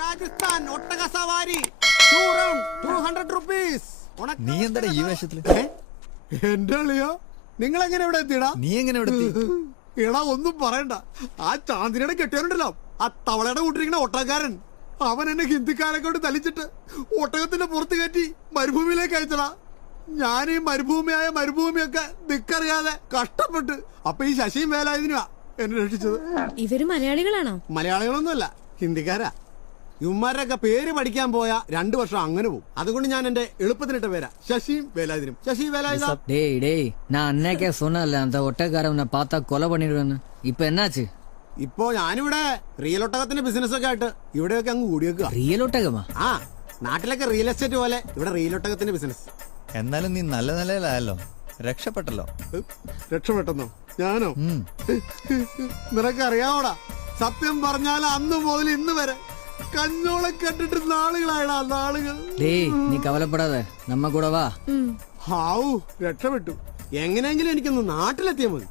രാജസ്ഥാൻ ഒട്ടക സവാരി നീ എന്താ ഈ വേഷത്തില്? എന്റെ അളിയോ നിങ്ങൾ എങ്ങനെ ഇവിടെ എത്തിയടാ? നീ എങ്ങനെ ഇവിടെ എത്തി? എടാ ഒന്നും പറയണ്ട, ആ ചാന്ദിനിയുടെ കെട്ടിയവരുണ്ടല്ലോ, ആ തവളയുടെ കൂട്ടിരിക്കുന്ന ഒട്ടകക്കാരൻ, അവൻ എന്നെ ഹിന്ദിക്കാരെ കൊണ്ട് തലിച്ചിട്ട് ഒട്ടകത്തിന്റെ പുറത്ത് കയറ്റി മരുഭൂമിയിലേക്ക് അയച്ചടാ. ഞാൻ ഈ മരുഭൂമിയൊക്കെ ദിക്കറിയാതെ കഷ്ടപ്പെട്ട് അപ്പൊ ഈ ശശിയും വേലായുധനുവാ എന്നെ രക്ഷിച്ചത്. ഇവര് മലയാളികളാണോ? മലയാളികളൊന്നുമല്ല, ഹിന്ദിക്കാരാ. ഇവന്മാരൊക്കെ പേര് പഠിക്കാൻ പോയ 2 വർഷം അങ്ങനെ പോകും. അതുകൊണ്ട് ഞാൻ എന്റെ എളുപ്പത്തിനിട്ട പേരാ ശശിയും വേലായുധനും. ശശി വേലായുധ. டேய் நான் அன்னைக்கே சொன்னல அந்த ஒட்டக்காரவனை பார்த்தா கொலை பண்ணிடுவேன்னு. இப்போ என்னாச்சு? ഇപ്പോ ഞാനിവിടെ റിയൽ ഒട്ടകത്തിന്റെ ബിസിനസ് ഒക്കെ ആയിട്ട് ഇവിടെയൊക്കെ അങ്ങ് കൂടിയേക്കുക. റിയൽ ഒട്ടകമാ? ആ, നാട്ടിലൊക്കെ റിയൽ എസ്റ്റേറ്റ് പോലെ ഇവിടെ റിയൽ ഒട്ടകത്തിന്റെ ബിസിനസ്. എന്നാലും നീ നല്ല നിലയിലായല്ലോ, രക്ഷപ്പെട്ടല്ലോ. രക്ഷപ്പെട്ടെന്നോ? ഞാനോ? നിനക്ക് അറിയാവോടാ, സത്യം പറഞ്ഞാൽ അന്ന് മുതൽ ഇന്ന് വരെ കഞ്ഞോളെ കണ്ടിട്ട് നാളുകളായടാ, നാളുകൾ. டேய் நீ கவலைப்படாத, நம்ம கூட வா. ഹാവൂ, രക്ഷപ്പെട്ടു. എങ്ങനെയെങ്കിലും എനിക്കൊന്ന് നാട്ടിലെത്തിയാൽ മതി.